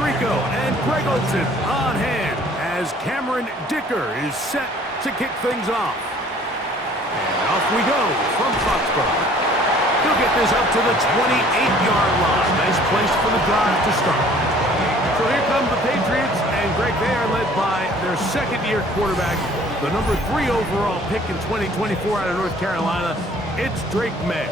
Rico, and Greg Olsen on hand as Cameron Dicker is set to kick things off. And off we go from Foxborough. He'll get this up to the 28-yard line. Nice place for the drive to start. So here come the Patriots, and Greg, they are led by their second-year quarterback, the number 3 overall pick in 2024 out of North Carolina. It's Drake Maye.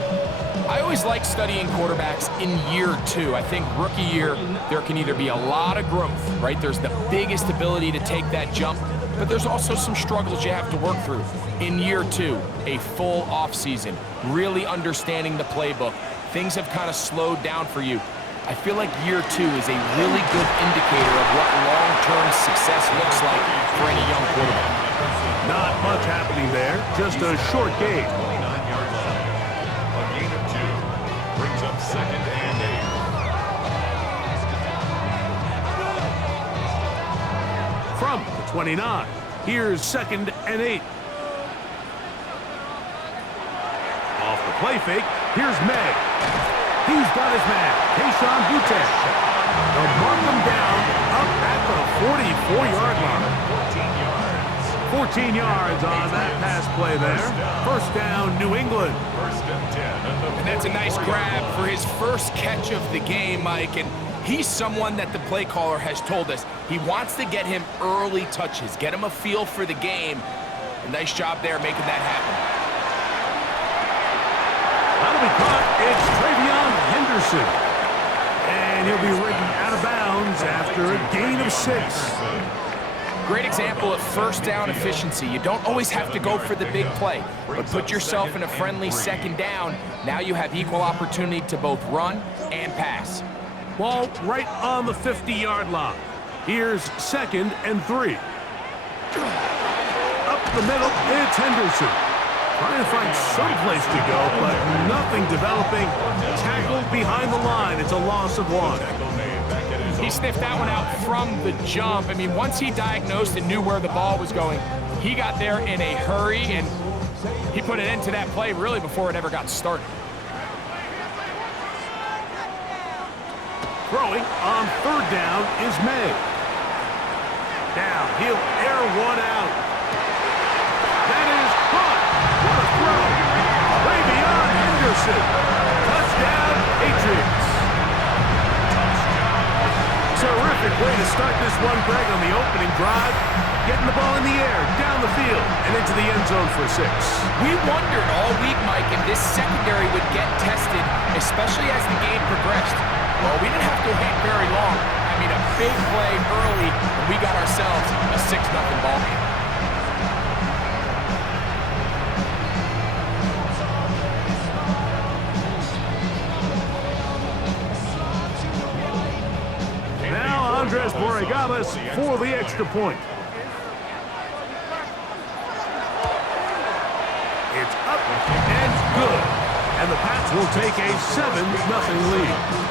I always like studying quarterbacks in year 2. I think rookie year, there can either be a lot of growth, right? There's the biggest ability to take that jump, but there's also some struggles you have to work through. In year 2, a full offseason, really understanding the playbook. Things have kind of slowed down for you. I feel like year 2 is a really good indicator of what long-term success looks like for any young quarterback. Not much happening there, just a short game. Brings up 2nd and 8. From the 29, here's 2nd and 8. Off the play fake, here's Maye. He's got his man, Keyshawn Butte. They'll mark him down up at the 44-yard line. 14 yards on that pass play there. First down, New England. First and 10. And that's a nice grab for his first catch of the game, Mike. And he's someone that the play caller has told us he wants to get him early touches, get him a feel for the game. A nice job there making that happen. That'll be caught. It's Travion Henderson. And he'll be ridden out of bounds after a gain of 6. Great example of first down efficiency. You don't always have to go for the big play, but put yourself in a friendly second down. Now you have equal opportunity to both run and pass. Ball right on the 50-yard line. Here's 2nd and 3. Up the middle, it's Henderson. Trying to find some place to go, but nothing developing. Tackled behind the line. It's a loss of 1. He sniffed that one out from the jump. I mean, once he diagnosed and knew where the ball was going, he got there in a hurry, and he put an end to that play really before it ever got started. Throwing on 3rd down is Maye. Now he'll air one out. That is caught. What a throw. Travion Henderson. Touchdown, Patriots. Terrific way to start this one, Greg, on the opening drive. Getting the ball in the air, down the field, and into the end zone for 6. We wondered all week, Mike, if this secondary would get tested, especially as the game progressed. Well, we didn't have to wait very long. I mean, a big play early, and we got ourselves a 6-0 ball game. Andres Borregales for the extra point. It's up and good. And the Pats will take a 7-0 lead.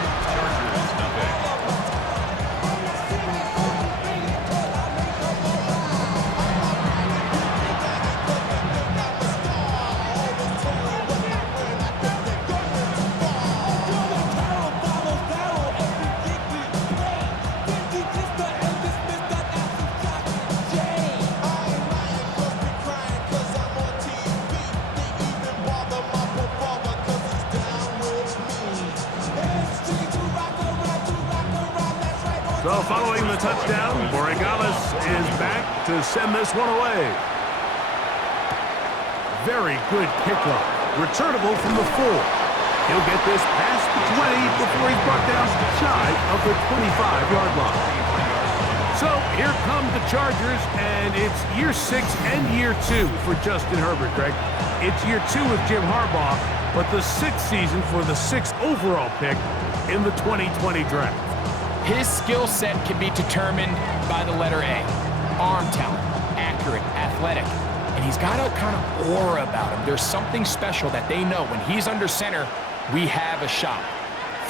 So following the touchdown, Borregales is back to send this one away. Very good kickoff. Returnable from the 4. He'll get this past the 20 before he's brought down shy of the 25-yard line. So here come the Chargers, and it's year 6 and year 2 for Justin Herbert, Greg. It's year 2 with Jim Harbaugh, but the 6th season for the 6th overall pick in the 2020 draft. His skill set can be determined by the letter A. Arm talent, accurate, athletic, and he's got a kind of aura about him. There's something special that they know when he's under center, we have a shot.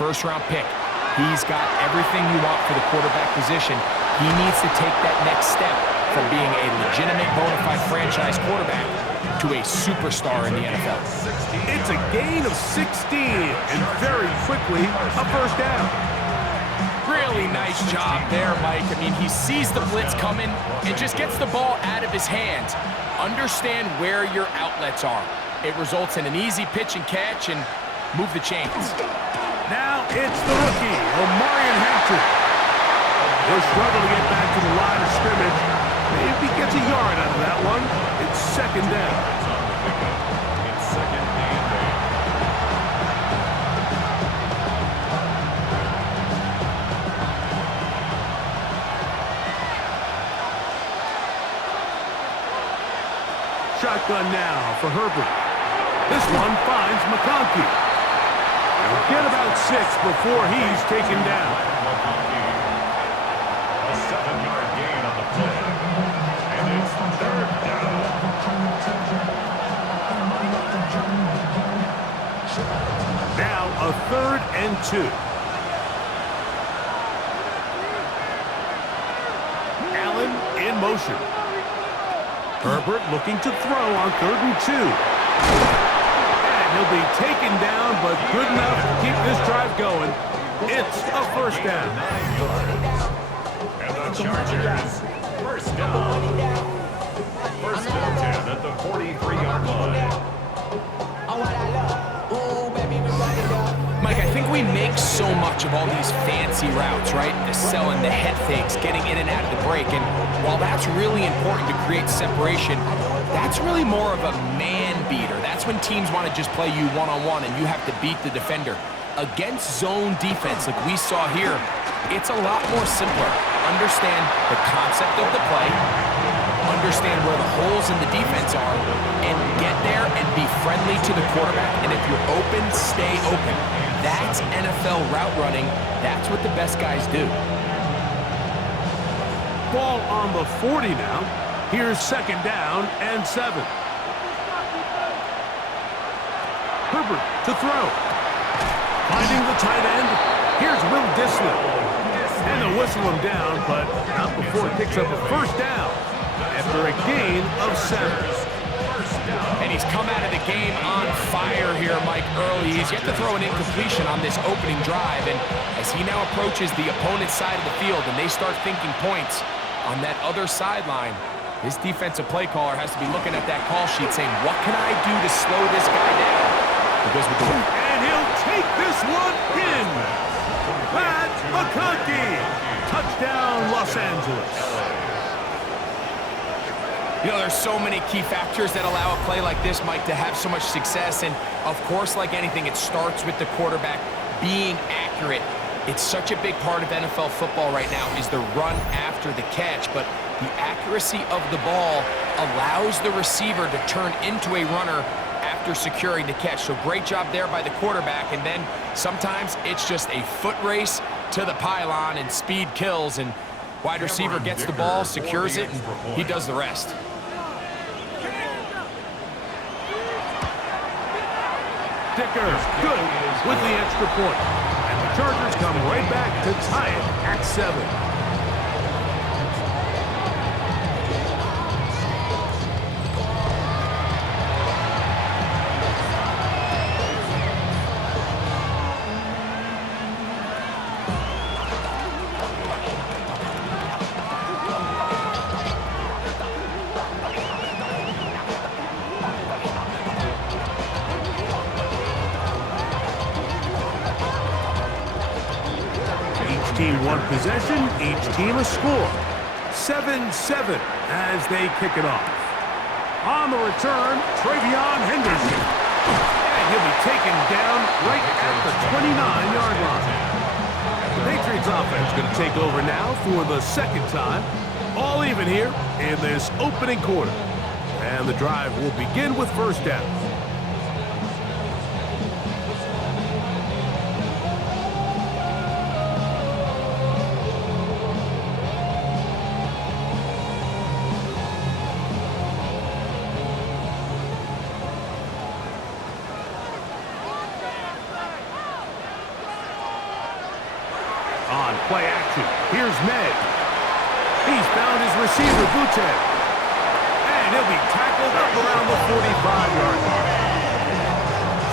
First-round pick. He's got everything you want for the quarterback position. He needs to take that next step from being a legitimate bona fide franchise quarterback to a superstar in the NFL. It's a gain of 16, and very quickly, a first down. Really nice job there, Mike. I mean, he sees the blitz coming and just gets the ball out of his hands. Understand where your outlets are. It results in an easy pitch and catch and move the chains. Now it's the rookie, Herbert. He'll struggle to get back to the line of scrimmage. Maybe gets a yard out of that one. It's second down. It's second and 8. Shotgun now for Herbert. This one finds McConkey. He'll get about 6 before he's taken down. A 7-yard gain on the play. And it's third down. Now a 3rd and 2. Allen in motion. Herbert looking to throw on 3rd and 2. And he'll be taken down, but good enough to keep this drive going. It's a first down. And the Chargers, first down. First and 10 at the 43-yard line. Mike, I think we make so much of all these fancy routes, right? The selling, the head fakes, getting in and out of the break. And while that's really important to create separation, that's really more of a man beater. That's when teams want to just play you one-on-one and you have to beat the defender. Against zone defense like we saw here, it's a lot more simpler. Understand the concept of the play, understand where the holes in the defense are, and get there and be friendly to the quarterback. And if you're open, stay open. That's NFL route running. That's what the best guys do. Ball on the 40 now. Here's second down and 7. Herbert to throw. Finding the tight end. Here's Will Disley. And they'll whistle him down, but not before it picks up a first down after a gain of 7. And he's come out of the game on fire here, Mike, early. He's yet to throw an incompletion on this opening drive. And as he now approaches the opponent's side of the field and they start thinking points on that other sideline, his defensive play caller has to be looking at that call sheet saying, what can I do to slow this guy down? Because with the And he'll take this one in. Pat McConkey. Touchdown, Los Angeles. You know, there's so many key factors that allow a play like this, Mike, to have so much success. And, of course, like anything, it starts with the quarterback being accurate. It's such a big part of NFL football right now is the run after the catch. But the accuracy of the ball allows the receiver to turn into a runner after securing the catch. So great job there by the quarterback. And then sometimes it's just a foot race to the pylon and speed kills. And wide receiver gets the ball, secures it, and he does the rest. Dicker, good with the extra point. And the Chargers come right back to tie it at 7. Team one possession, each team a score. 7-7 as they kick it off. On the return, Travion Henderson. And he'll be taken down right at the 29-yard line. The Patriots offense going to take over now for the second time. All even here in this opening quarter. And the drive will begin with first down. On play action, here's May. He's found his receiver, Butte. And he'll be tackled up around the 45-yard line.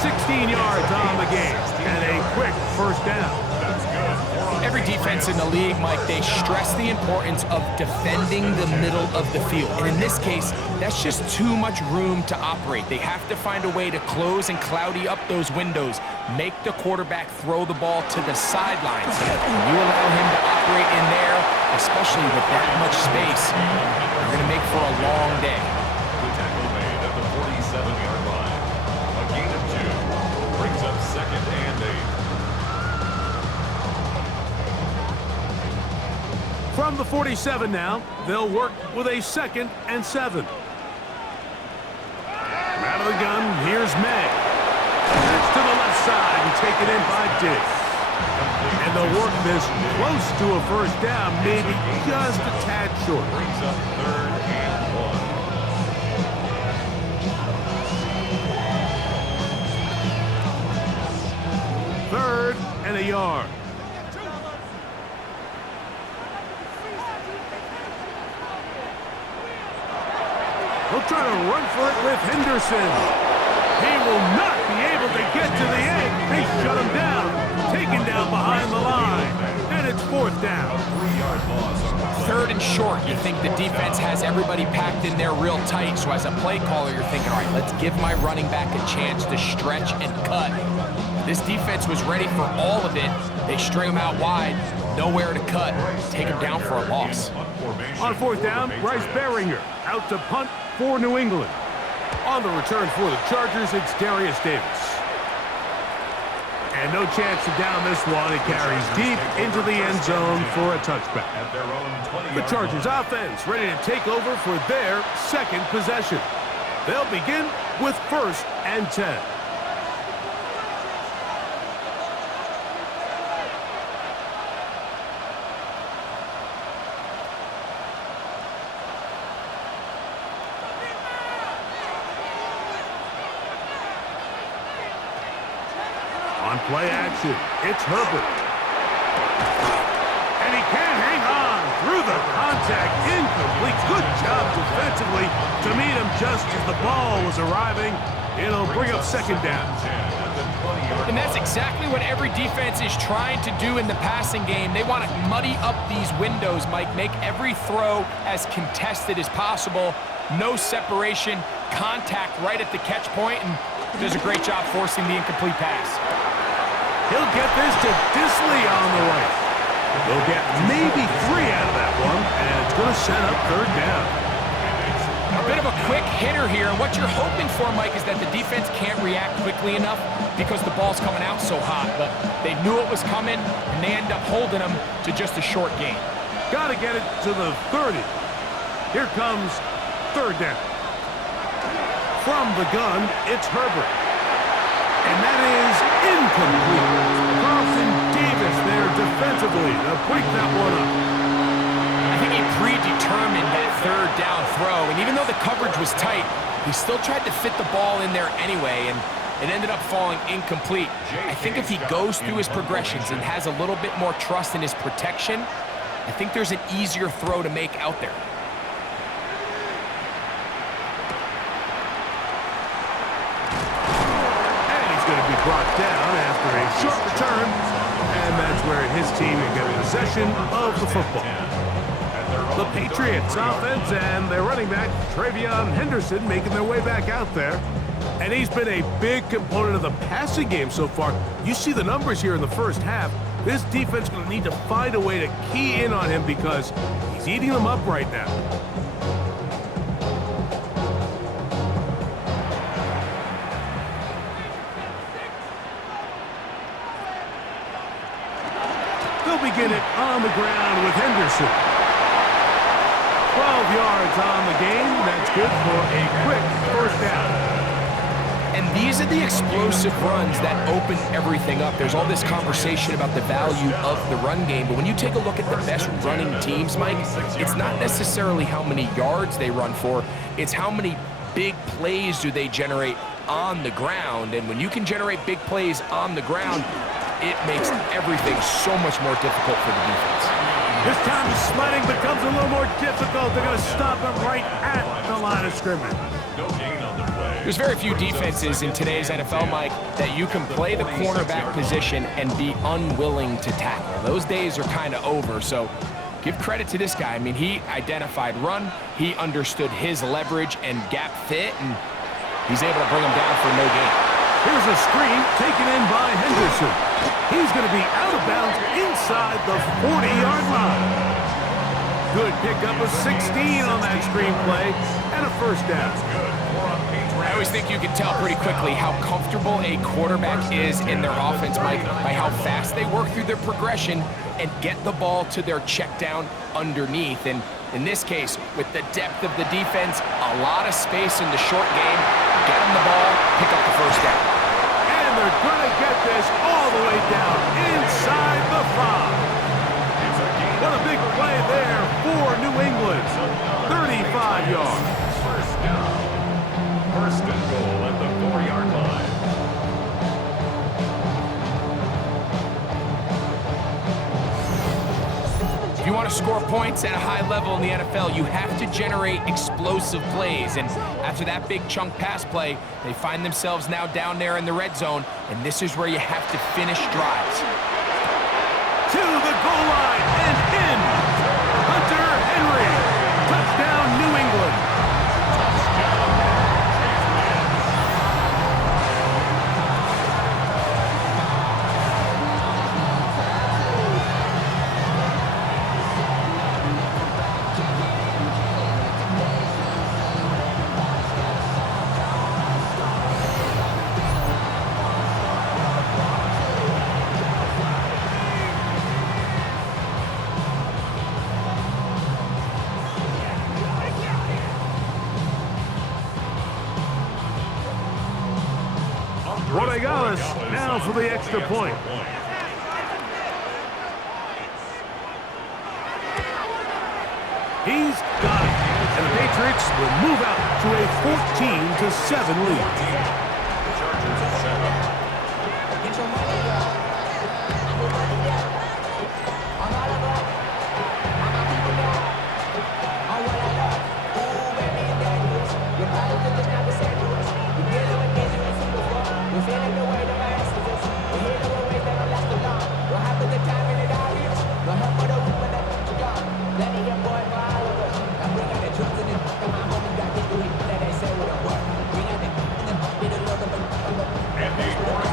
16 yards on the game, and a quick first down. That's good. Every defense in the league, Mike, they stress the importance of defending the middle of the field. And in this case, that's just too much room to operate. They have to find a way to close and cloudy up those windows, make the quarterback throw the ball to the sidelines. When you allow him to operate in there, especially with that much space, you're going to make for a long day. The tackle made at the 47-yard line. A gain of 2 brings up 2nd and 8. From the 47 now, they'll work with a 2nd and 7. Out of the gun, here's May. That's to the left side and taken in by Diggs. And they'll work this close to a first down, maybe just a tad short. Brings up 3rd and 1. 3rd and a yard. He'll try to run for it with Henderson. He will not be able to get to the end. They shut him down. Taken down behind the line. And it's 4th down. 3-yard loss. 3rd and short. You think the defense has everybody packed in there real tight. So as a play caller, you're thinking, all right, let's give my running back a chance to stretch and cut. This defense was ready for all of it. They string him out wide. Nowhere to cut. Take him down for a loss. On 4th down, Bryce Beringer out to punt for New England. On the return for the Chargers, it's Darius Davis. And no chance to down this one. It carries deep into the end zone for a touchback. The Chargers offense ready to take over for their 2nd possession. They'll begin with 1st and 10. On play action, it's Herbert. And he can't hang on through the contact. Incomplete. Good job defensively to meet him just as the ball was arriving. It'll bring up 2nd down. And that's exactly what every defense is trying to do in the passing game. They want to muddy up these windows, Mike, make every throw as contested as possible. No separation, contact right at the catch point, and does a great job forcing the incomplete pass. He'll get this to Disley on the right. They'll get maybe 3 out of that one, and it's going to set up 3rd down. A bit of a quick hitter here, and what you're hoping for, Mike, is that the defense can't react quickly enough because the ball's coming out so hot. But they knew it was coming, and they end up holding them to just a short gain. Got to get it to the 30. Here comes 3rd down. From the gun, it's Herbert. And that is incomplete. Carlson Davis there defensively to break that one up. I think he predetermined that 3rd down throw, and even though the coverage was tight, he still tried to fit the ball in there anyway, and it ended up falling incomplete. I think if he goes through his progressions and has a little bit more trust in his protection, I think there's an easier throw to make out there. Brought down after a short return, and that's where his team will get possession of the football. The Patriots offense and their running back, Travion Henderson, making their way back out there. And he's been a big component of the passing game so far. You see the numbers here in the first half. This defense is going to need to find a way to key in on him because he's eating them up right now. Begin it on the ground with Henderson. 12 yards on the game. That's good for a quick 1st down. And these are the explosive runs that open everything up. There's all this conversation about the value of the run game, but when you take a look at the best running teams, Mike, it's not necessarily how many yards they run for, it's how many big plays do they generate on the ground. And when you can generate big plays on the ground, it makes everything so much more difficult for the defense. This time the sledding becomes a little more difficult. They're going to stop him right at the line of scrimmage. No gain on the play. There's very few defenses in today's NFL, Mike, that you can play the cornerback position and be unwilling to tackle. Those days are kind of over, so give credit to this guy. I mean, he identified run, he understood his leverage and gap fit, and he's able to bring him down for no gain. Here's a screen taken in by Henderson. He's going to be out of bounds inside the 40-yard line. Good pickup of 16 on that screen play and a first down. I always think you can tell pretty quickly how comfortable a quarterback is in their offense, Mike, by how fast they work through their progression and get the ball to their check down underneath. And in this case, with the depth of the defense, a lot of space in the short game, get them the ball, pick up the first down. And they're going to get this all the way down inside the 5. What a big play there for New England. 35 yards. First down. First and goal at the 4-yard line. If you want to score points at a high level in the NFL, you have to generate explosive plays. And after that big chunk pass play, they find themselves now down there in the red zone, and this is where you have to finish drives. To the goal line and in. Hunter Henry. Touchdown, New England. Now for the extra point. He's got it. And the Patriots will move out to a 14-7 lead. The Chargers are set up.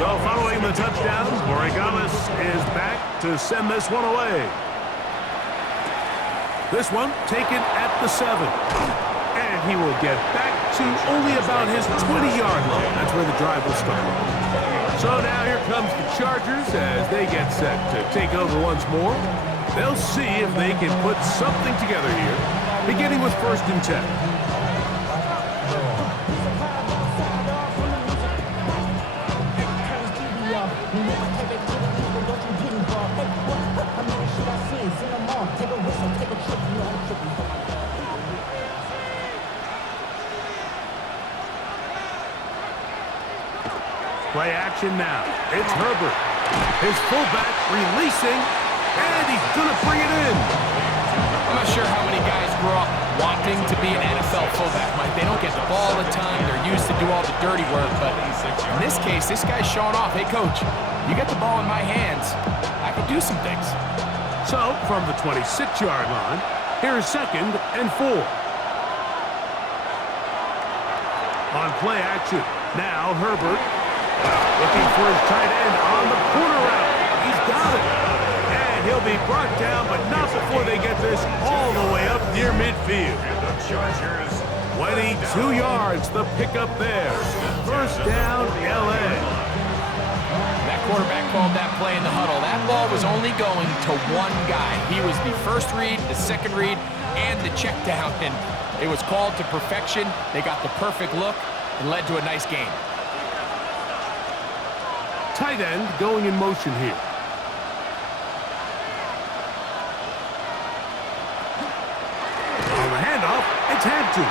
So following the touchdown, Borregales is back to send this one away. This one taken at the 7. And he will get back to only about his 20-yard line. That's where the drive will start. So now here comes the Chargers as they get set to take over once more. They'll see if they can put something together here, beginning with 1st and 10. Play action now. It's Herbert. His fullback releasing, and he's going to bring it in. I'm not sure how many guys grew up wanting to be an NFL fullback, Mike. They don't get the ball all the time. They're used to do all the dirty work. But in this case, this guy's showing off. Hey, coach, you get the ball in my hands, I can do some things. So, from the 26-yard line, here is 2nd and 4. On play action, now Herbert. Looking for his tight end on the corner route. He's got it. And he'll be brought down, but not before they get this all the way up near midfield. And the Chargers 22 yards, the pickup there. First down, L.A. That quarterback called that play in the huddle. That ball was only going to one guy. He was the first read, the second read, and the check down. And it was called to perfection. They got the perfect look and led to a nice game. Tight end going in motion here. On the handoff, it's Hampton.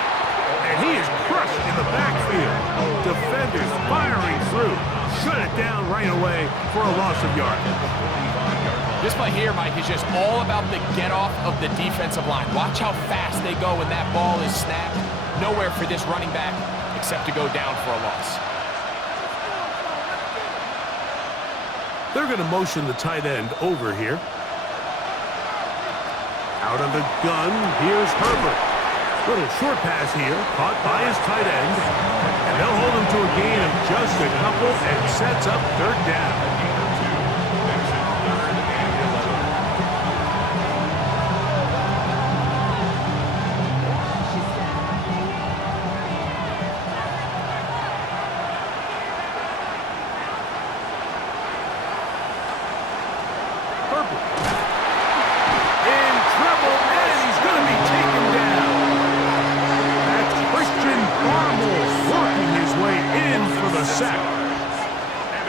And he is crushed in the backfield. Defenders firing through. Shut it down right away for a loss of yardage. This play here, Mike, is just all about the get-off of the defensive line. Watch how fast they go when that ball is snapped. Nowhere for this running back except to go down for a loss. They're going to motion the tight end over here. Out of the gun, here's Herbert. Little short pass here, caught by his tight end. And they'll hold him to a gain of just a couple and sets up third down.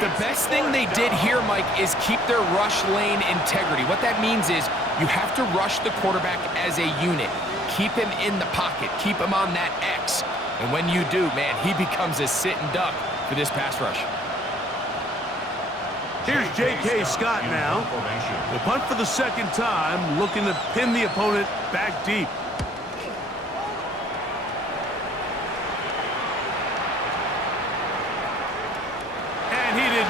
The best thing they did here, Mike, is keep their rush lane integrity. What that means is you have to rush the quarterback as a unit. Keep him in the pocket. Keep him on that X. And when you do, man, he becomes a sitting duck for this pass rush. Here's J.K. Scott now. The punt for the second time, looking to pin the opponent back deep.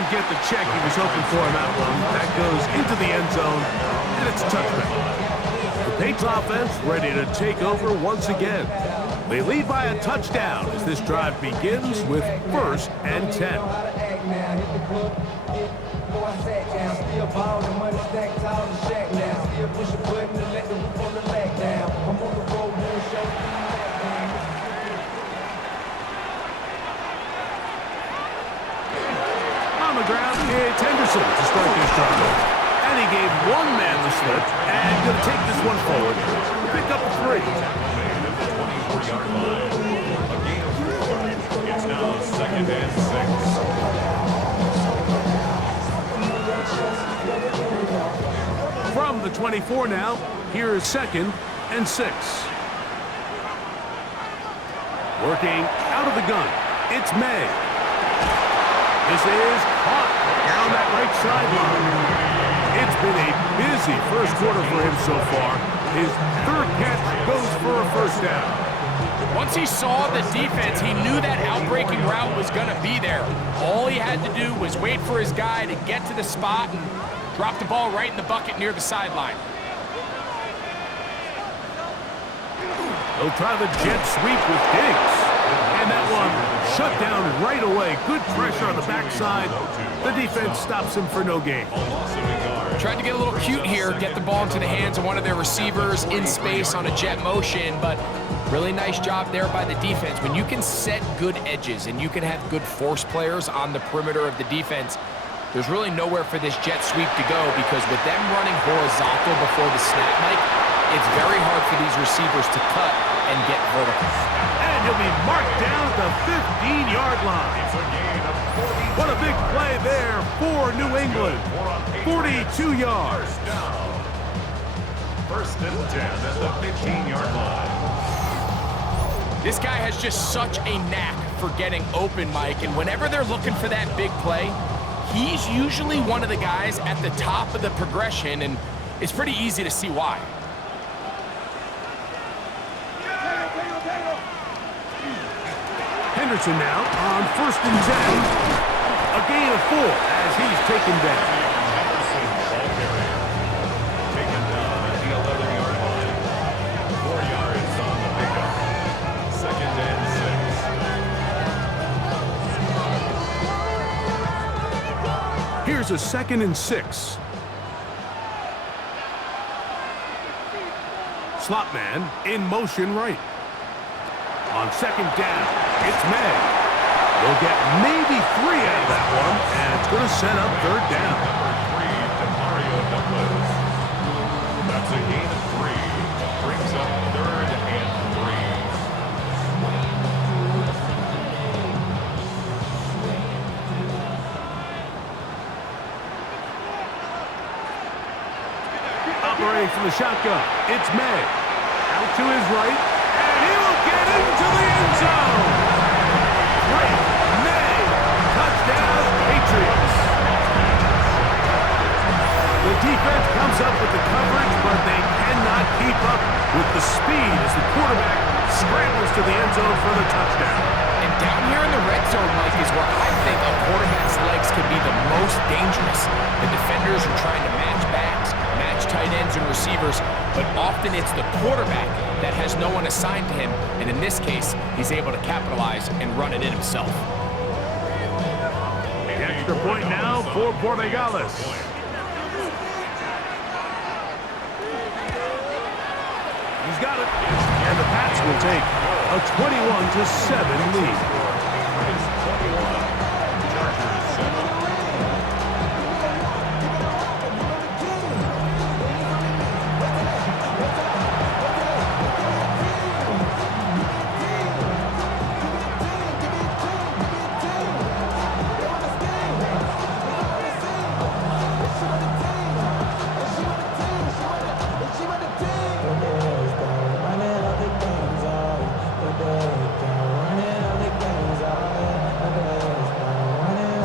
Get the check he was hoping for on that one. That goes into the end zone, and it's a touchdown. The Patriots offense ready to take over once again. They lead by a touchdown as this drive begins with 1st and 10. On the ground, it's Henderson to start this drive. And he gave one man the slip and going to take this one forward to pick up a 3. It's now 2nd and 6. From the 24 now, here is 2nd and 6. Working out of the gun, it's Maye. This is caught down that right sideline. It's been a busy first quarter for him so far. His 3rd catch goes for a 1st down. Once he saw the defense, he knew that outbreaking route was going to be there. All he had to do was wait for his guy to get to the spot and drop the ball right in the bucket near the sideline. They'll try the jet sweep with Diggs. And that one shut down right away. Good pressure on the backside. The defense stops him for no gain. Tried to get a little cute here, get the ball into the hands of one of their receivers in space on a jet motion, but really nice job there by the defense. When you can set good edges and you can have good force players on the perimeter of the defense, there's really nowhere for this jet sweep to go, because with them running horizontal before the snap, Mike, it's very hard for these receivers to cut and get vertical. And he'll be marked down at the 15-yard line. What a big play there for New England. 42 yards. 1st and 10 at the 15-yard line. This guy has just such a knack for getting open, Mike, and whenever they're looking for that big play, he's usually one of the guys at the top of the progression, and it's pretty easy to see why. Henderson now on 1st and 10. A gain of 4 as he's taken down. Henderson, ball carrier. Taken down at the 11-yard line. 4 yards on the pickup. 2nd and 6. Here's a 2nd and 6. Slot man in motion right. On 2nd down, it's Maye. They'll get maybe 3 out of that one, and it's going to set up 3rd down. Number 3 to Mario Douglas. That's a gain of 3. Brings up 3rd and 3. Operating from the shotgun, it's Maye. Out to his right, and he will get into the end zone. Great. Maye. Touchdown, Patriots. The defense comes up with the coverage, but they cannot keep up with the speed as the quarterback scrambles to the end zone for the touchdown. And Down here in the red zone, Mike, is where I think a quarterback's legs can be the most dangerous. The defenders are trying to match backs, match tight ends and receivers, but often it's the quarterback that has no one assigned to him, and in this case, he's able to capitalize and run it in himself. The extra point now for Borregales. He's got it. And the Pats will take a 21-7 lead.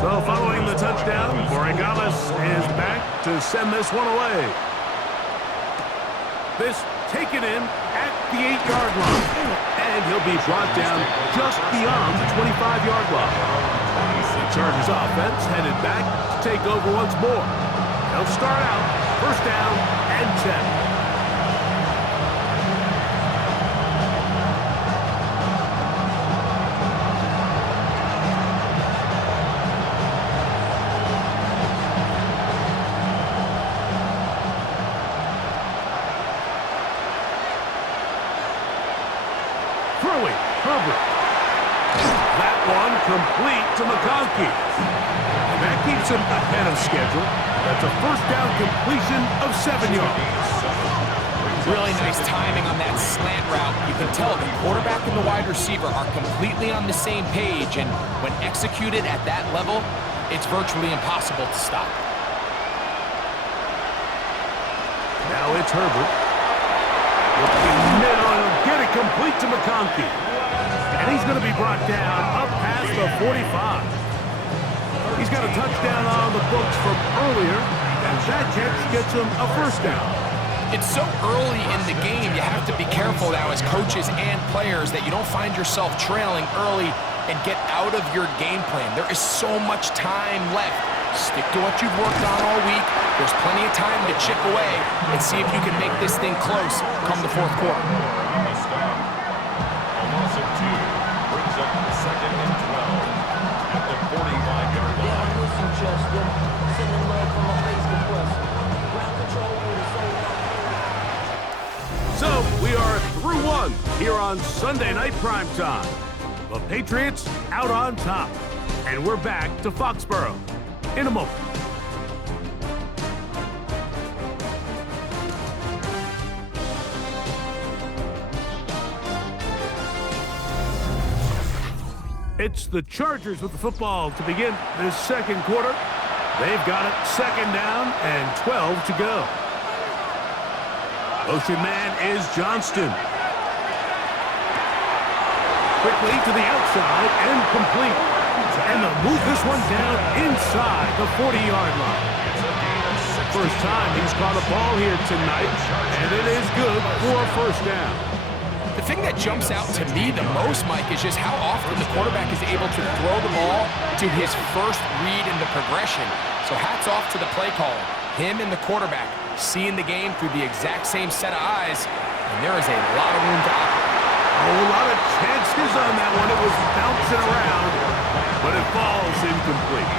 So following the touchdown, Borregales is back to send this one away. This taken in at the 8-yard line. And he'll be brought down just beyond the 25-yard line. The Chargers offense headed back to take over once more. They'll start out first down and 10. Throwing, Herbert. That one complete to McConkey. And that keeps him ahead of schedule. That's a first down completion of 7 yards. Really nice timing on that slant route. You can tell the quarterback and the wide receiver are completely on the same page, and when executed at that level, it's virtually impossible to stop. Now it's Herbert. He'll get it complete to McConkey. And he's going to be brought down up past the 45. He's got a touchdown on the books from earlier, and that catch gets him a first down. It's so early in the game, you have to be careful now as coaches and players that you don't find yourself trailing early and get out of your game plan. There is so much time left. Stick to what you've worked on all week. There's plenty of time to chip away and see if you can make this thing close come the fourth quarter. A stop. A loss of 2 brings up the 2nd and 12 at the 45-yard line. So we are through one here on Sunday Night Primetime. The Patriots out on top. And we're back to Foxborough in a moment. It's the Chargers with the football to begin this second quarter. They've got it second down and 12 to go. Motion man is Johnston. Quickly to the outside and complete. And they'll move this one down inside the 40-yard line. First time he's caught a ball here tonight, and it is good for a first down. The thing that jumps out to me the most, Mike, is just how often the quarterback is able to throw the ball to his first read in the progression. So hats off to the play caller. Him and the quarterback seeing the game through the exact same set of eyes, and there is a lot of room to operate. Oh, a lot of chances on that one. It was bouncing around, but it falls incomplete.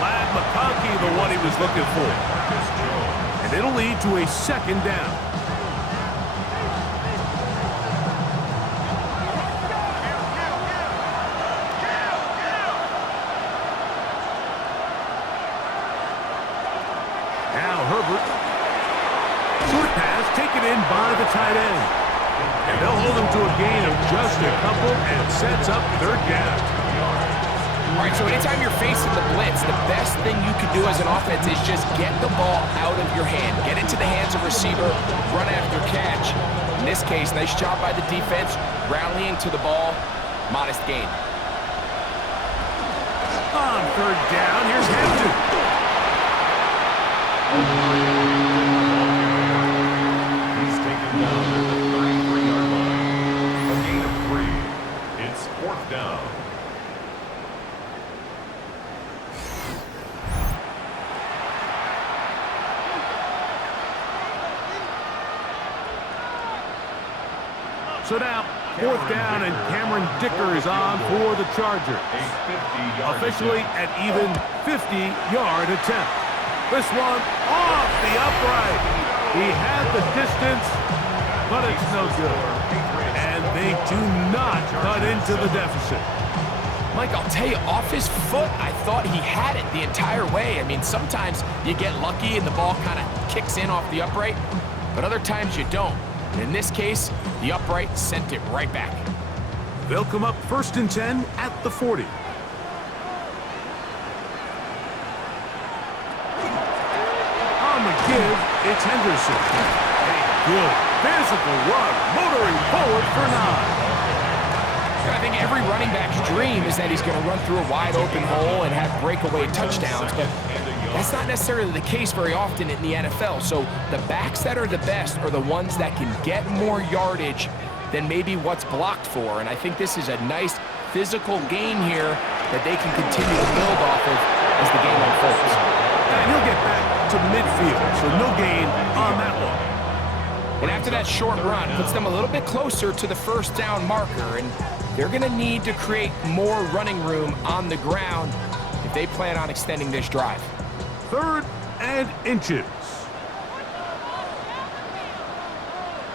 Glad McConkey the one he was looking for. And it'll lead to a second down. Now Herbert. Short pass taken in by the tight end. And they'll hold him to a gain of just a couple and sets up third down. All right, so anytime you're facing the blitz, the best thing you can do as an offense is just get the ball out of your hand. Get into the hands of receiver, run after catch. In this case, nice job by the defense, rallying to the ball, modest gain. On third down, here's Hampton. He's taken down at the 33-yard line. A gain of 3. It's 4th down. So now, 4th down, and Cameron Dicker is on for the Chargers. Officially an even 50-yard attempt. This one off the upright. He had the distance, but it's no good. And they do not cut into the deficit. Mike, I'll tell you, off his foot, I thought he had it the entire way. I mean, sometimes you get lucky and the ball kind of kicks in off the upright, but other times you don't. In this case, the upright sent it right back. They'll come up 1st and 10 at the 40. On the give, it's Henderson. A good physical run, motoring forward for 9. I think every running back's dream is that he's going to run through a wide open hole and have breakaway touchdowns, but that's not necessarily the case very often in the NFL. So the backs that are the best are the ones that can get more yardage than maybe what's blocked for. And I think this is a nice physical gain here that they can continue to build off of as the game unfolds. And he'll get back to midfield, so no gain on that one. And after that short run, puts them a little bit closer to the 1st down marker, and they're going to need to create more running room on the ground if they plan on extending this drive. 3rd and inches.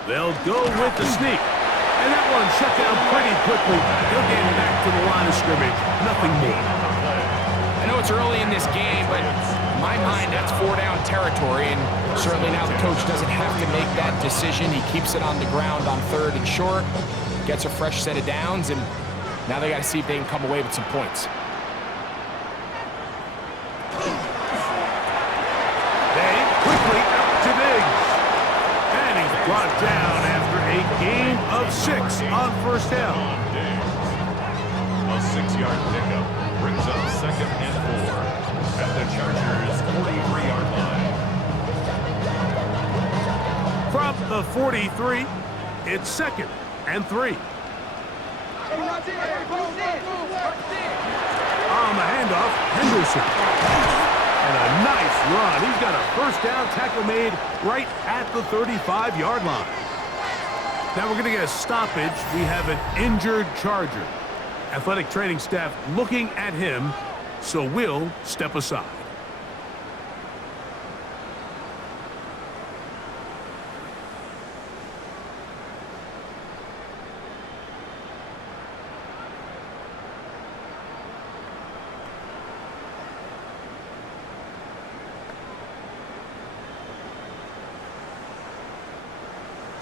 They'll go with the sneak. And that one shut down pretty quickly. They'll get back to the line of scrimmage. Nothing more. I know it's early in this game, but in my mind, that's 4-down territory. And certainly now the coach doesn't have to make that decision. He keeps it on the ground on 3rd and short. Gets a fresh set of downs, and now they got to see if they can come away with some points. They quickly out to Diggs. And he's brought down after a gain of 6 on 1st down. A 6-yard pickup brings up 2nd and 4 at the Chargers' 43-yard line. From the 43, it's 2nd and 3. On the handoff, Henderson. And a nice run. He's got a 1st down tackle made right at the 35-yard line. Now we're going to get a stoppage. We have an injured Charger. Athletic training staff looking at him, so we'll step aside.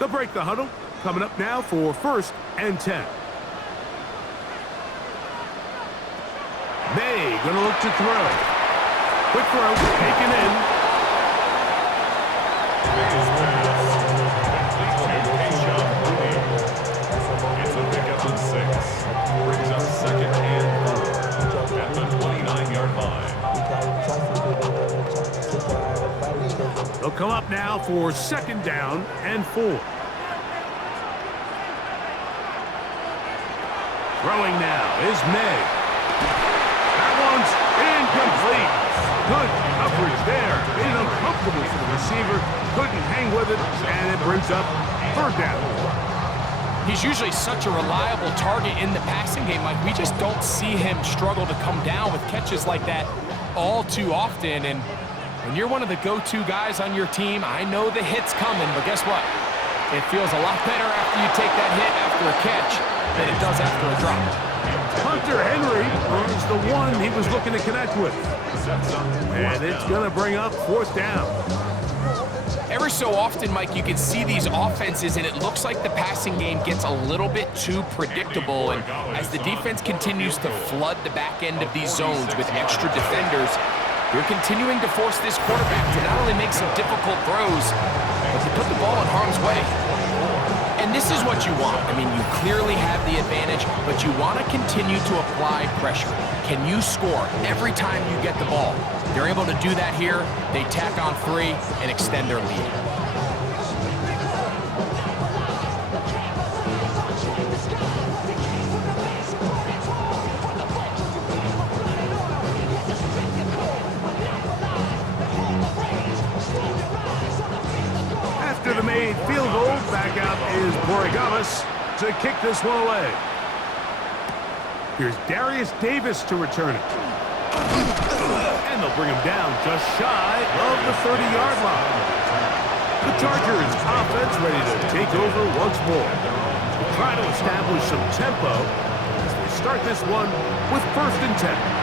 They'll break the huddle. Coming up now for 1st and 10. Maye going to look to throw. Quick throw, taken in. It's a pickup on 6. Brings up 2nd and 4 at the 29-yard line. They'll come up now for 2nd down and 4. Throwing now is Maye. That one's incomplete. Good coverage there. Made it uncomfortable for the receiver. Couldn't hang with it, and it brings up 3rd down. He's usually such a reliable target in the passing game. Like, we just don't see him struggle to come down with catches like that all too often. And when you're one of the go-to guys on your team, I know the hit's coming, but guess what? It feels a lot better after you take that hit after a catch than it does after a drop. Hunter Henry was the one he was looking to connect with. And it's going to bring up 4th down. Every so often, Mike, you can see these offenses, and it looks like the passing game gets a little bit too predictable. And as the defense continues to flood the back end of these zones with extra defenders, they're continuing to force this quarterback to not only make some difficult throws, but to put the ball in harm's way. And this is what you want. I mean, you clearly have the advantage, but you want to continue to apply pressure. Can you score every time you get the ball? They're able to do that here. They tack on 3 and extend their lead. After the made field goal, back out is Borregales to to kick this one away. Here's Darius Davis to return it. And they'll bring him down just shy of the 30-yard line. The Chargers offense ready to take over once more. They'll try to establish some tempo as they start this one with 1st and 10.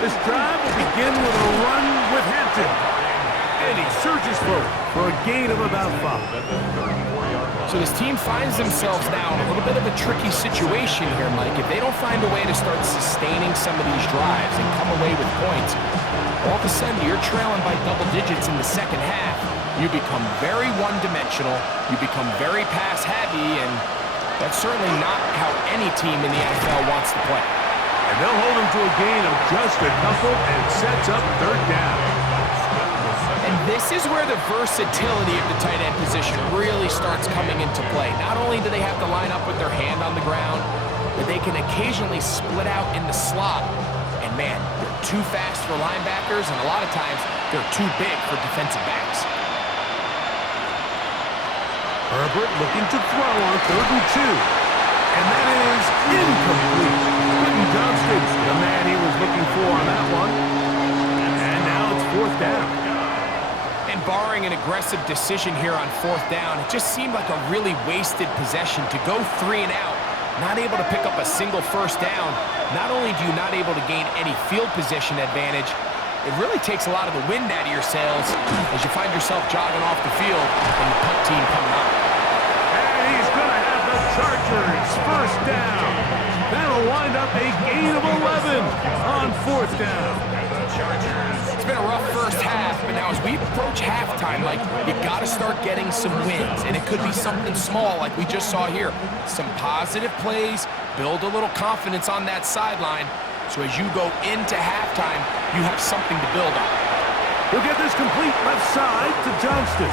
This drive will begin with a run with Hampton. And he surges forward for a gain of about 5. So this team finds themselves now in a little bit of a tricky situation here, Mike. If they don't find a way to start sustaining some of these drives and come away with points, all of a sudden you're trailing by double digits in the second half. You become very one-dimensional. You become very pass-heavy, and that's certainly not how any team in the NFL wants to play. And they'll hold him to a gain of just a couple and sets up 3rd down. And this is where the versatility of the tight end position really starts coming into play. Not only do they have to line up with their hand on the ground, but they can occasionally split out in the slot. And man, they're too fast for linebackers, and a lot of times they're too big for defensive backs. Herbert looking to throw on 3rd and 2. And that is incomplete. Johnston's the man he was looking for on that one. And now it's 4th down. And barring an aggressive decision here on 4th down, it just seemed like a really wasted possession to go 3 and out, not able to pick up a single 1st down. Not only do you not able to gain any field position advantage, it really takes a lot of the wind out of your sails as you find yourself jogging off the field and the punt team coming up. And he's going to have the Chargers 1st down. That'll wind up a gain of 11 on 4th down. It's been a rough first half, but now as we approach halftime, like, you got to start getting some wins, and it could be something small like we just saw here. Some positive plays, build a little confidence on that sideline, so as you go into halftime, you have something to build on. He'll get this complete left side to Johnston.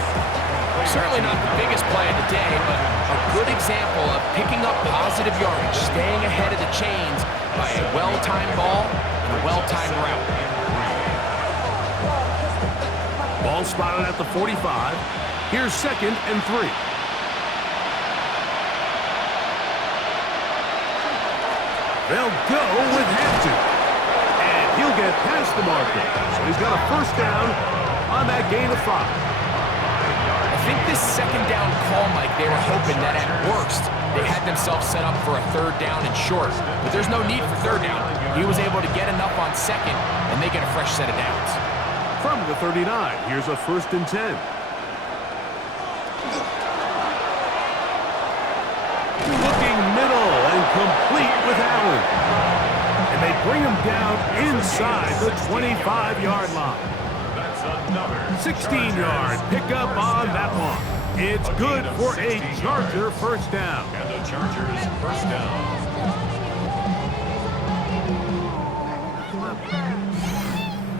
Certainly not the biggest play of the day, but a good example of picking up positive yardage, staying ahead of the chains by a well-timed ball and a well-timed route. Ball spotted at the 45. Here's 2nd and 3. They'll go with Hampton. And he'll get past the marker. So he's got a 1st down on that gain of 5. I think this 2nd down call, Mike, they were hoping that at worst they had themselves set up for a 3rd down and short. But there's no need for 3rd down. He was able to get enough on 2nd, and they get a fresh set of downs. From the 39, here's a 1st and 10. Looking middle and complete with Allen. And they bring him down inside the 25-yard line. 16-yard pickup on that one. It's good for a Charger 1st down. And the Chargers 1st down.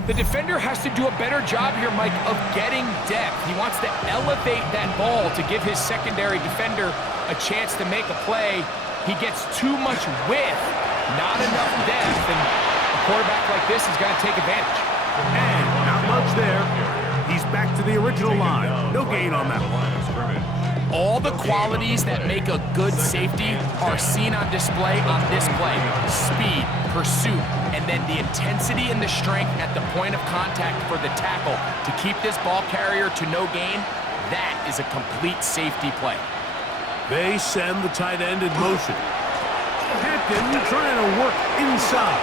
The defender has to do a better job here, Mike, of getting depth. He wants to elevate that ball to give his secondary defender a chance to make a play. He gets too much width, not enough depth, and a quarterback like this is going to take advantage. And not much there. He's back to the original line. No gain on that one. All the qualities that make a good safety are seen on display on this play. Speed, pursuit, and then the intensity and the strength at the point of contact for the tackle to keep this ball carrier to no gain. That is a complete safety play. They send the tight end in motion. Hampton trying to work inside.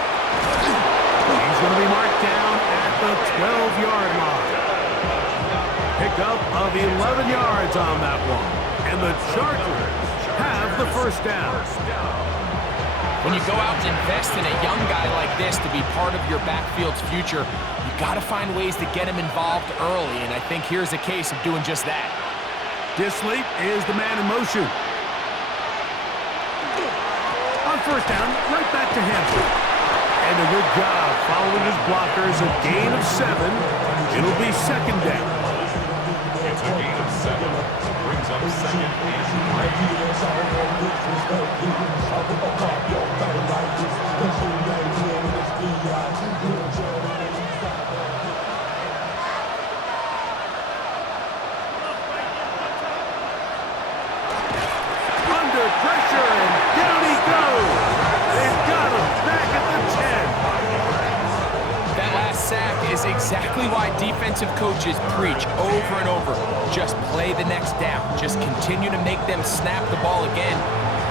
He's going to be marked down at the 12-yard line. Pickup of 11 yards on that one. And the Chargers have the 1st down. When you go out and invest in a young guy like this to be part of your backfield's future, you got to find ways to get him involved early, and I think here's a case of doing just that. Disley is the man in motion. On 1st down, right back to Hampton. And a good job following his blockers. A gain of 7. It'll be second down. It's a gain of 7. Brings up second and 3. Under pressure, and down he goes. They've got him back at the 10. That last sack is exactly why defensive coaches preach over and over. Just play the next down. Just continue to make them snap the ball again.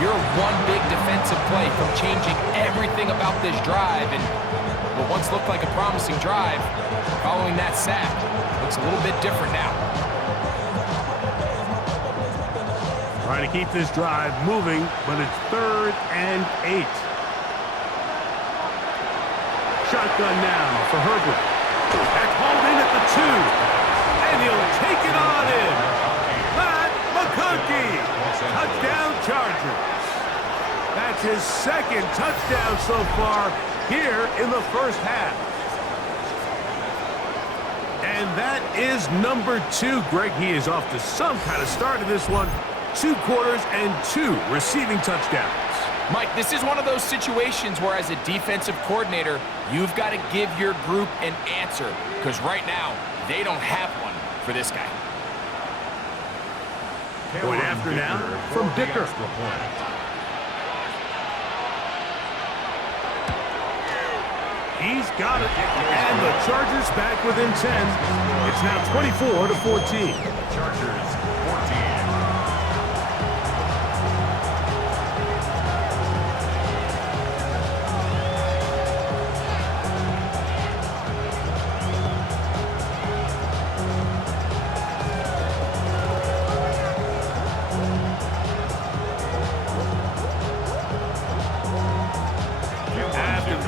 You're one big defensive play from changing everything about this drive. And what once looked like a promising drive, following that sack, looks a little bit different now. Trying to keep this drive moving, but it's 3rd and 8. Shotgun now for Herbert. That's hauled in at the 2. And he'll take it on in. Matt McConkey. Touchdown Chargers. That's his 2nd touchdown so far here in the first half. And that is number 2. Greg, he is off to some kind of start in this one. 2 quarters and 2 receiving touchdowns. Mike, this is one of those situations where as a defensive coordinator, you've got to give your group an answer, because right now, they don't have one for this guy. Point after now from Dicker. He's got it, and the Chargers back within 10. It's now 24-14. Chargers 14.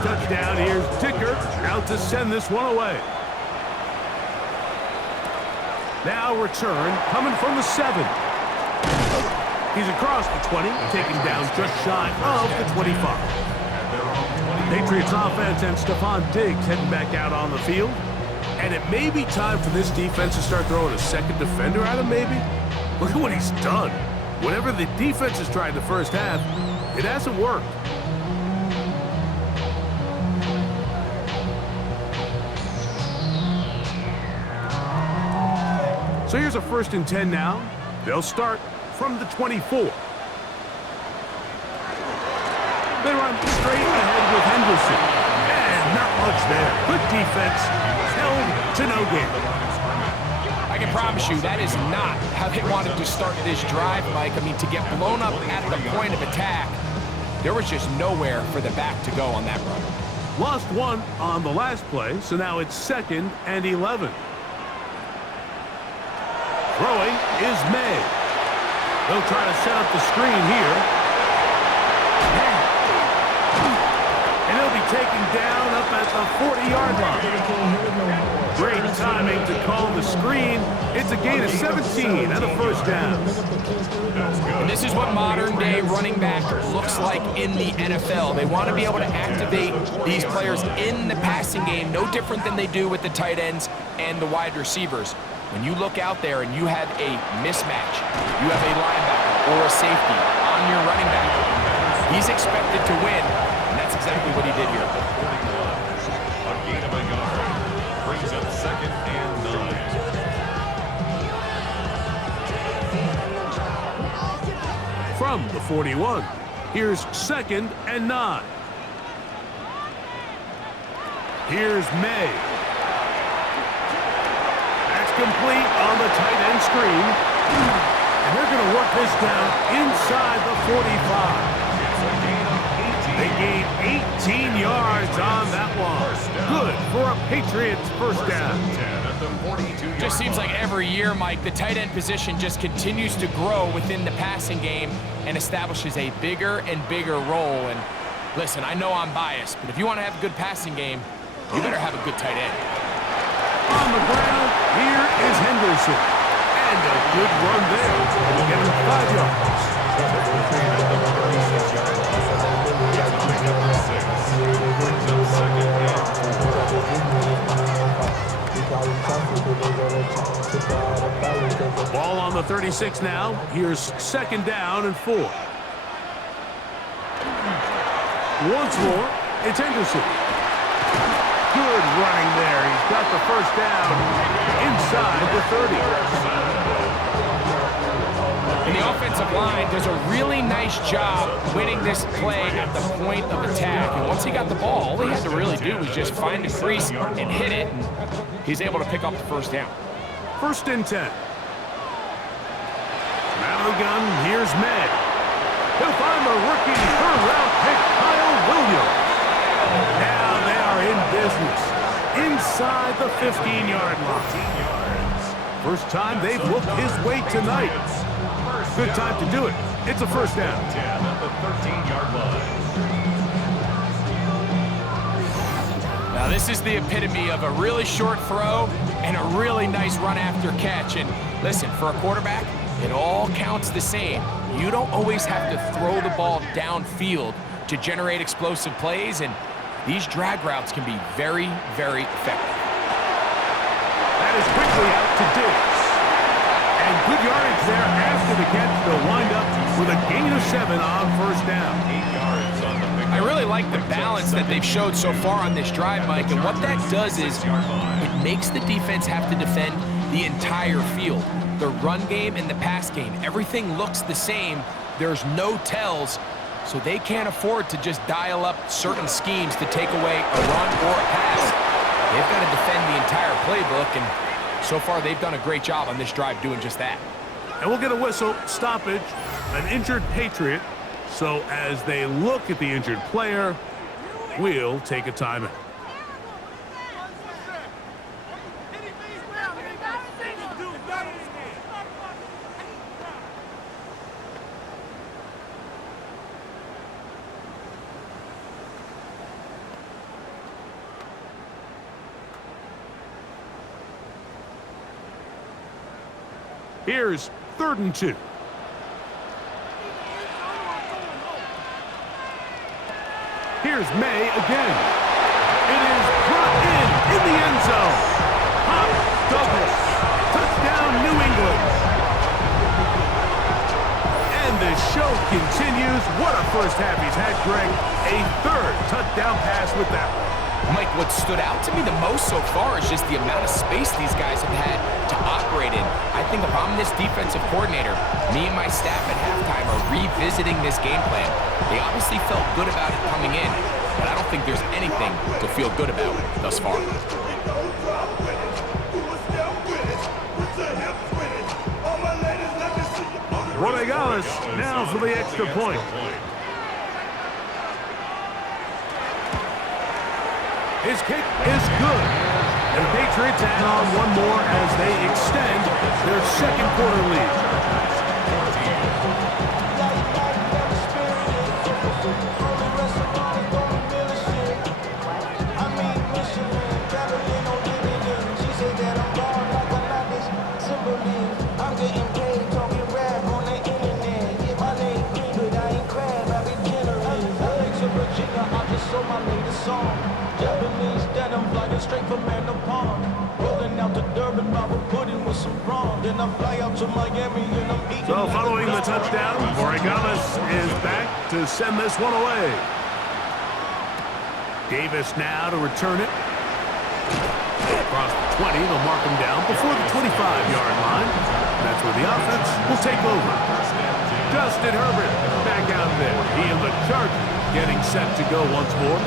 Touchdown, here's Dicker out to send this one away. Now return coming from the 7. He's across the 20, taken down just shy of the 25. Patriots offense and Stephon Diggs heading back out on the field. And it may be time for this defense to start throwing a second defender at him, maybe. Look at what he's done. Whatever the defense has tried in the first half, it hasn't worked. So here's a 1st and 10 now. They'll start from the 24. They run straight ahead with Henderson. And not much there. Good defense. Held to no gain. I can promise you that is not how they wanted to start this drive, Mike. I mean, to get blown up at the point of attack, there was just nowhere for the back to go on that run. Lost 1 on the last play, so now it's 2nd and 11. Throwing is May. They'll try to set up the screen here. And he'll be taken down up at the 40-yard line. Great timing to call the screen. It's a gain of 17 and a 1st down. And this is what modern-day running back looks like in the NFL. They want to be able to activate these players in the passing game, no different than they do with the tight ends and the wide receivers. When you look out there and you have a mismatch, you have a linebacker or a safety on your running back, he's expected to win, and that's exactly what he did here. A gain of a yard. Brings up 2nd and 9. From the 41, here's 2nd and 9. Here's May. Complete on the tight end screen. And they're going to work this down inside the 45. They gain 18 yards on that one. Good for a Patriots 1st down. Just seems like every year, Mike, the tight end position just continues to grow within the passing game and establishes a bigger and bigger role. And listen, I know I'm biased, but if you want to have a good passing game, you better have a good tight end. On the ground, here is Henderson. And a good run there. We'll get him 5 yards. 36 now. Here's second down and 4. Once more, it's Henderson. Good running there. He's got the first down inside the 30. And the offensive line does a really nice job winning this play at the point of attack. And once he got the ball, all he had to really do was just find the crease and hit it. And he's able to pick up the first down. First and 10. Out of the gun, here's May. He'll find the rookie third-round pick, Kyle Williams. Now they are in business inside the 15-yard line. First time they've looked his way tonight. Good time to do it. It's a first down. 10 at the 13-yard line. Now this is the epitome of a really short throw and a really nice run after catch. And listen, for a quarterback, it all counts the same. You don't always have to throw the ball downfield to generate explosive plays, and these drag routes can be very, very effective. That is quickly out to Diggs. And good yardage there after the catch. They'll wind up with a gain of 7 on first down. 8 yards on the big. I really like the balance that they've showed so far on this drive, Mike, and what that does is it makes the defense have to defend the entire field. The run game and the pass game, everything looks the same. There's no tells, so they can't afford to just dial up certain schemes to take away a run or a pass. They've got to defend the entire playbook, and so far they've done a great job on this drive doing just that. And we'll get a whistle, stoppage, an injured Patriot. So as they look at the injured player, we'll take a timeout. Here's 3rd and 2. Here's May again. It is brought in the end zone. Hop Douglas. Touchdown, New England. And the show continues. What a first half he's had, Greg. A 3rd touchdown pass with that one. Mike, what stood out to me the most so far is just the amount of space these guys have had to operate in. I think if I'm this defensive coordinator, me and my staff at halftime are revisiting this game plan. They obviously felt good about it coming in, but I don't think there's anything to feel good about thus far. Rodriguez now for the extra point. His kick is good. And the Patriots add on one more as they extend their second quarter lead. Straight from Manapon, rolling out to Durban, Bible pudding with some prawn. Then I fly out to Miami and I'm eating. So following the touchdown, Rodriguez is back to send this one away. Davis now to return it. Across the 20, they'll mark him down before the 25-yard line. That's where the offense will take over. Justin Herbert back out there. He and the Chargers getting set to go once more.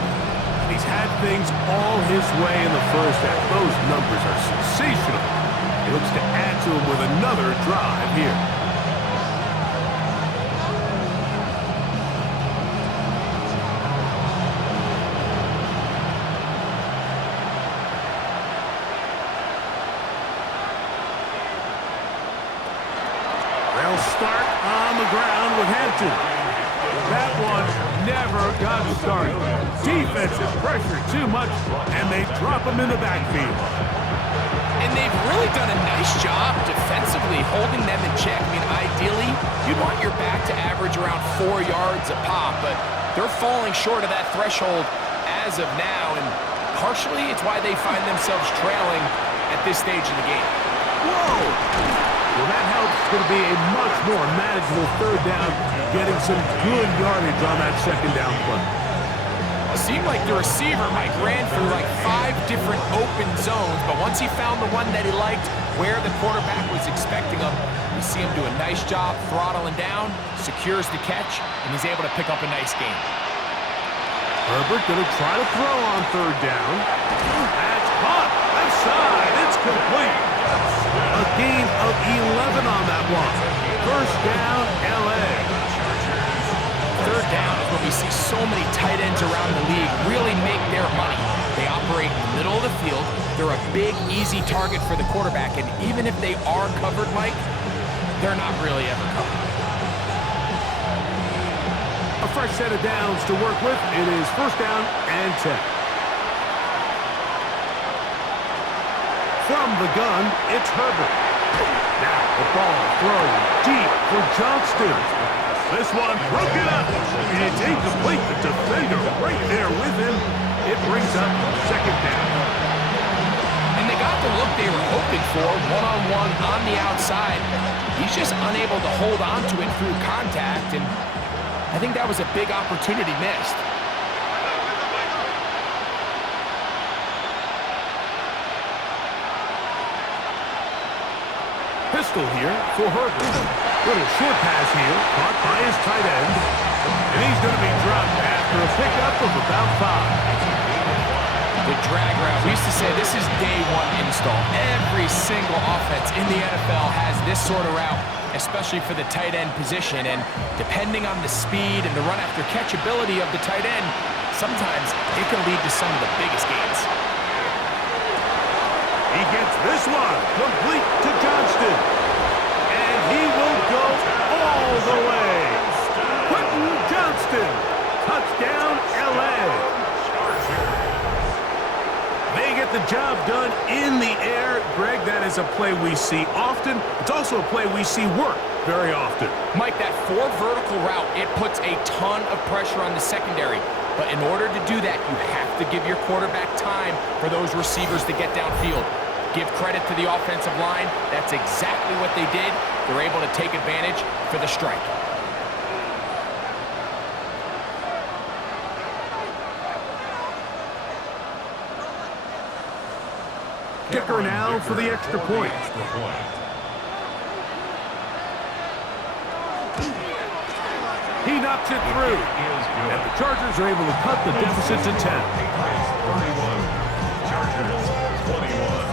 He's had things all his way in the first half. Those numbers are sensational. He looks to add to them with another drive here. They'll start on the ground with Hampton. That one never got started. Defensive pressure too much, and they drop him in the backfield. And they've really done a nice job defensively holding them in check. I mean, ideally, you'd want your back to average around 4 yards a pop, but they're falling short of that threshold as of now, and partially it's why they find themselves trailing at this stage in the game. Whoa! Well, that helps. It's going to be a much more manageable third down, getting some good yardage on that second down play. It seemed like the receiver, Mike, ran through like 5 different open zones, but once he found the one that he liked, where the quarterback was expecting him, we see him do a nice job throttling down, secures the catch, and he's able to pick up a nice gain. Herbert going to try to throw on third down. That's caught. Left side. It's complete. A gain of 11 on that one. First down, L.A. Third down is when we see so many tight ends around the league really make their money. They operate in the middle of the field. They're a big, easy target for the quarterback, and even if they are covered, Mike, they're not really ever covered. A fresh set of downs to work with. It is first down and 10. From the gun, it's Herbert. Now the ball thrown deep for Johnston. This one broken up. It's incomplete. The defender right there with him. It brings up second down. And they got the look they were hoping for, one-on-one on the outside. He's just unable to hold on to it through contact, and I think that was a big opportunity missed. Pistol here for Herbert. Little short pass here, caught by his tight end. And he's going to be dropped after a pickup of about 5. The drag route. We used to say this is day one install. Every single offense in the NFL has this sort of route, especially for the tight end position. And depending on the speed and the run after catch ability of the tight end, sometimes it can lead to some of the biggest gains. He gets this one complete to Johnston. And he will go all the way. Quentin Johnston. Touchdown, L.A. They get the job done in the air. Greg, that is a play we see often. It's also a play we see work very often. Mike, that 4 vertical route, it puts a ton of pressure on the secondary. But in order to do that, you have to give your quarterback time for those receivers to get downfield. Give credit to the offensive line. That's exactly what they did. They're able to take advantage for the strike. Kicker now for the extra point. He knocks it through. And the Chargers are able to cut the deficit to 10. 31. Chargers 21.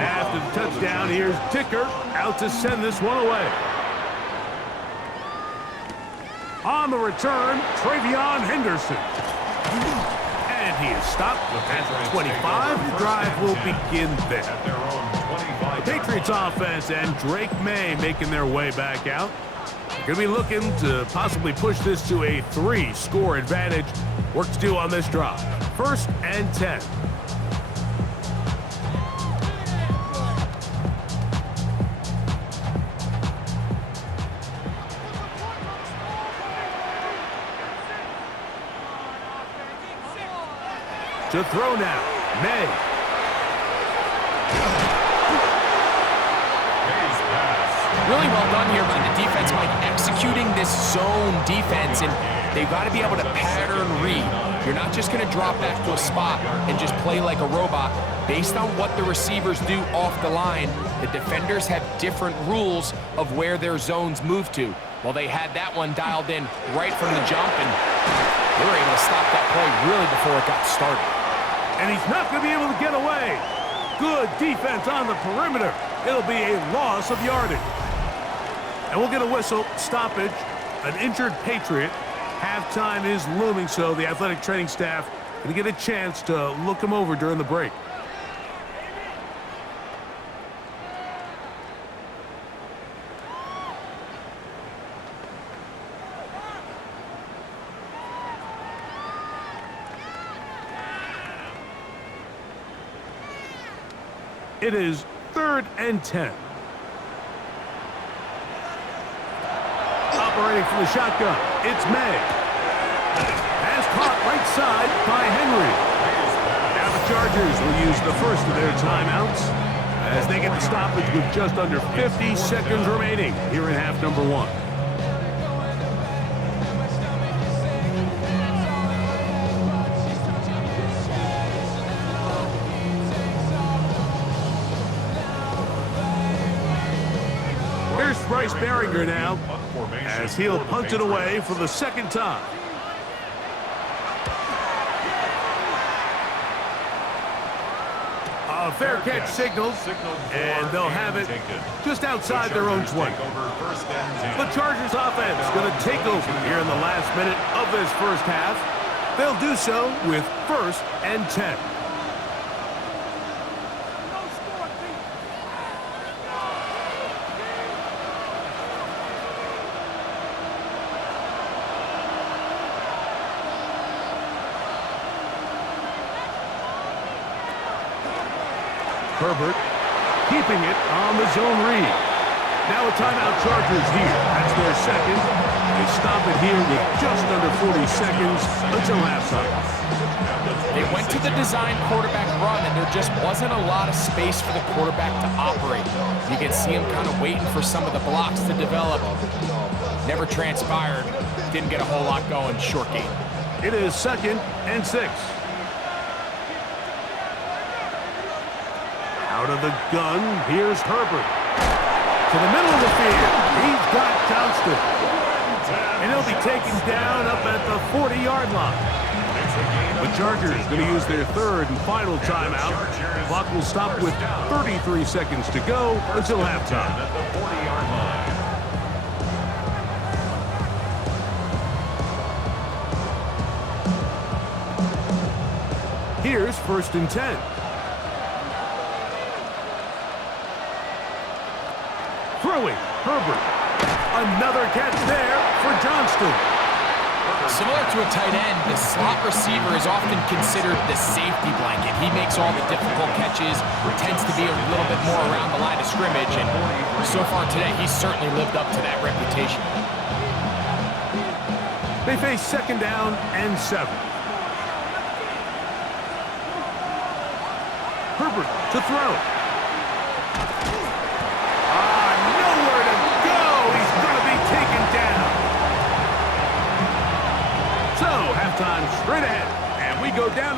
After the touchdown, here's Dicker out to send this one away. On the return, Travion Henderson. And he is stopped at the 25. The drive will begin there. The Patriots offense and Drake Maye making their way back out. Going to be looking to possibly push this to a 3-score advantage. Work to do on this drive. First and 10. To throw now, Maye. Really well done here by the defense, Mike, executing this zone defense, and they've got to be able to pattern read. You're not just going to drop back to a spot and just play like a robot. Based on what the receivers do off the line, the defenders have different rules of where their zones move to. Well, they had that one dialed in right from the jump, and they were able to stop that play really before it got started. And he's not going to be able to get away. Good defense on the perimeter. It'll be a loss of yardage. And we'll get a whistle, stoppage, an injured Patriot. Halftime is looming, so the athletic training staff going to get a chance to look him over during the break. It is 3rd and 10. Operating from the shotgun, it's May. Pass caught right side by Henry. Now the Chargers will use the first of their timeouts as they get the stoppage with just under 50 seconds remaining here in half number 1. Here's Bryce Behringer now as he'll punt it away for the second time. A fair catch signaled, and they'll have it just outside their own 20. The Chargers offense going to take over here in the last minute of this first half. They'll do so with 1st and 10. Herbert keeping it on the zone read. Now a timeout Chargers here. That's their second. They stop it here with just under 40 seconds until halftime. They went to the design quarterback run, and there just wasn't a lot of space for the quarterback to operate. You can see him kind of waiting for some of the blocks to develop. Never transpired. Didn't get a whole lot going. Short game. It is 2nd and 6. Out of the gun, here's Herbert. To the middle of the field, he's got Johnston. And he'll be taken down up at the 40-yard line. The Chargers going to use their 3rd and final timeout. Clock will stop with 33 seconds to go until halftime. Here's 1st and 10. Throwing, Herbert. Another catch there for Johnston. Similar to a tight end, the slot receiver is often considered the safety blanket. He makes all the difficult catches, tends to be a little bit more around the line of scrimmage, and so far today, he's certainly lived up to that reputation. They face 2nd down and 7. Herbert to throw. Nowhere to go. He's going to be taken down. So, halftime straight ahead. And we go down to